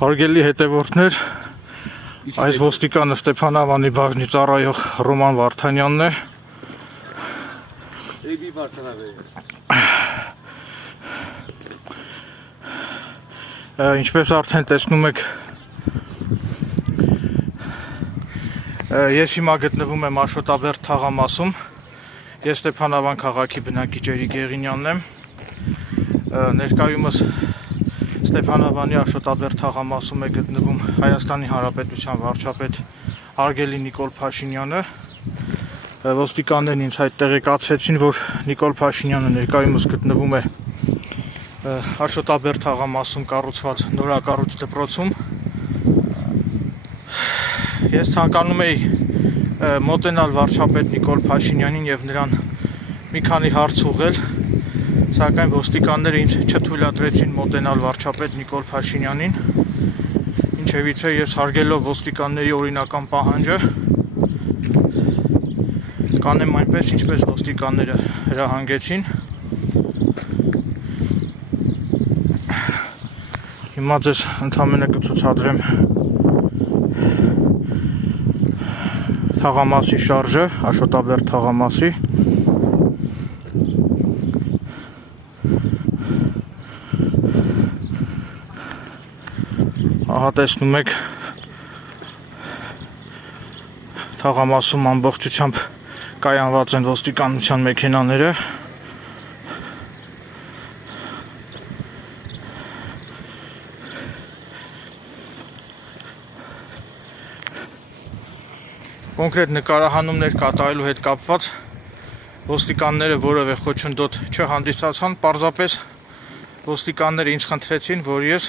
Հարգելի հետևորդներ, այս ոստիկանը Ստեփանավանի բաժնի ծառայող Ռոման Վարդանյանն է։ Ինչպես արդեն տեսնում եք, ես հիմա գտնվում եմ Աշոտաբերդ թաղամասում։ Ես Ստեփանավան քաղաքի բնակիչ Էրիկ Եղինյանն եմ։ Ներկայումս Ստեփանավանի Աշոտաբերդ թաղամասում է գտնվում Հայաստանի Հանրապետության վարչապետ Հարգելի Նիկոլ Փաշինյանը։ Ոստիկաններն ինձ հայտ տեղեկացրեցին, որ Նիկոլ Փաշինյանը ներկայումս գտնվում է Աշոտաբերդ թաղամասում կառուցված նորակառույց դպրոցում։ Ես ցանկանում էի մոտենալ վարչապետ Նիկոլ Փաշինյանին եւ նրան մի քանի հարց ուղղել, սակայն ոստիկանները ինձ չթույլատրեցին մոտենալ վարչապետ Նիկոլ Փաշինյանին, ինչևիցե ես հարգելով ոստիկանների օրինական պահանջը կանեմ այնպես, ինչպես ոստիկանները հրահանգեցին։ Հիմա ձեզ ընդամենը կցուցադրեմ թաղամասի շարժը, Աշոտաբերդ թաղամասի։ Ահա տեսնում եք թաղամասում ամբողջությամբ կայանված են ոստիկանության մեքենաները։ Կոնկրետ նկարահանումներ կատարելու հետ կապված ոստիկանները որևէ խոչընդոտ չհանդիսացան, պարզապես ոստիկանները ինձ խնդրեցին, որ ես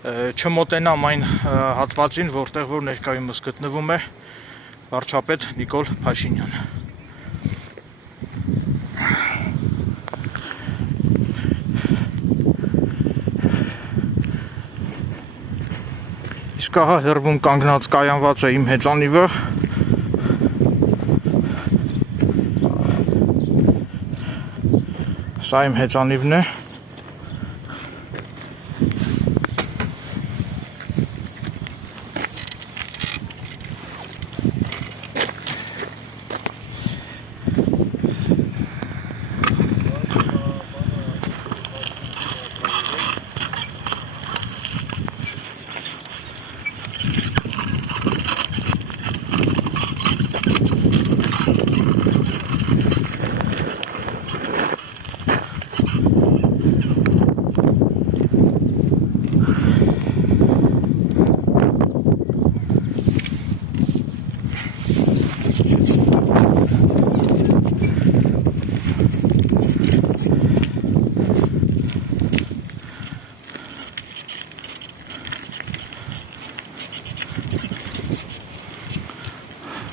չմոտենամ այն հատվածին, որտեղ որ ներկայումս գտնվում է վարչապետ Նիկոլ Փաշինյանը։ Իսկ ահա հեռվում կանգնած կայանված է իմ հեծանիվը։ Սա իմ հեծանիվն է։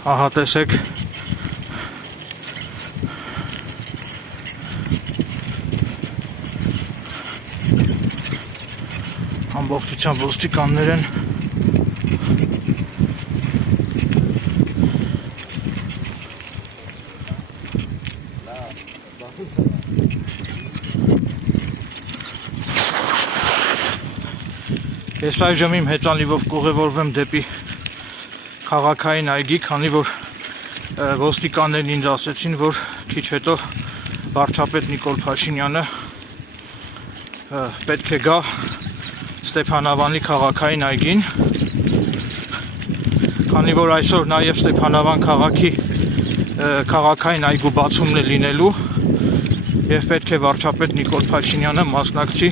Ահա տեսեք ամբողջությամբ ոստիկաններ են։ Ես այժմ իմ հեծանիվով կուղևորվեմ դեպի քաղաքային այգի, քանի որ ոստիկաններն ինձ ասեցին, որ քիչ հետո վարչապետ Նիկոլ Փաշինյանը պետք է գա Ստեփանավանի քաղաքային այգին, քանի որ այսօր նաև Ստեփանավան քաղաքի քաղաքային այգու բացումն է լինելու եւ պետք է վարչապետ Նիկոլ Փաշինյանը մասնակցի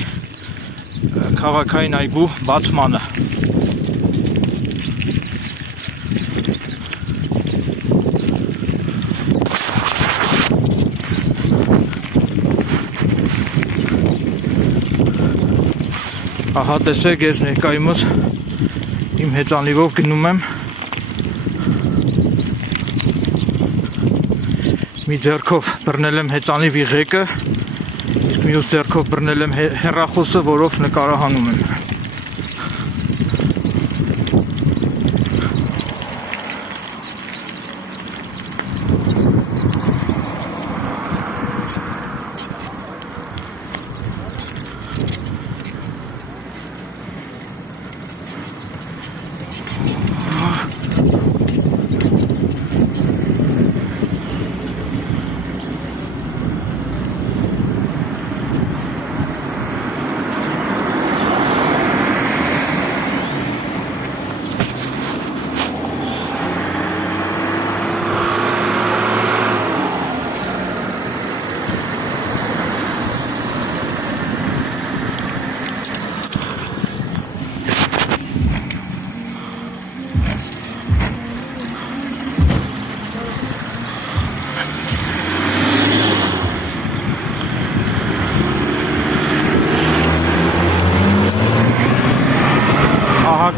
քաղաքային այգու բացմանը։ Ահա տեսեք, ես ներկայումս իմ հեծանիվով գնում եմ, մի ձեռքով բռնել եմ հեծանիվի ղեկը, իսկ մյուս ձեռքով բռնել եմ հեռախոսը, որով նկարահանում եմ։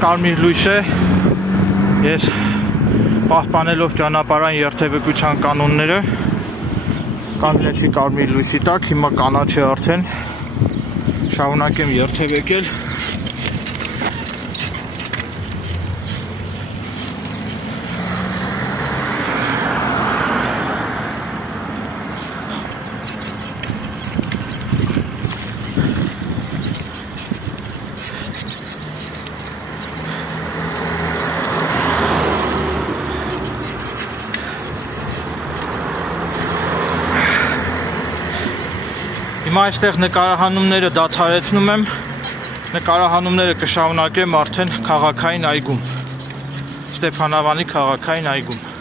կարմիր լույս է։ Ես պահպանելով ճանապարհային երթևեկության կանոնները կանգնեցի կարմիր լույսի տակ, հիմա կանաչ է արդեն։ Շարունակեմ երթևեկել։ Հիմա այստեղ նկարահանումները դադարեցնում եմ, նկարահանումները կշարունակեմ արդեն քաղաքային այգում, Ստեփանավանի քաղաքային այգում։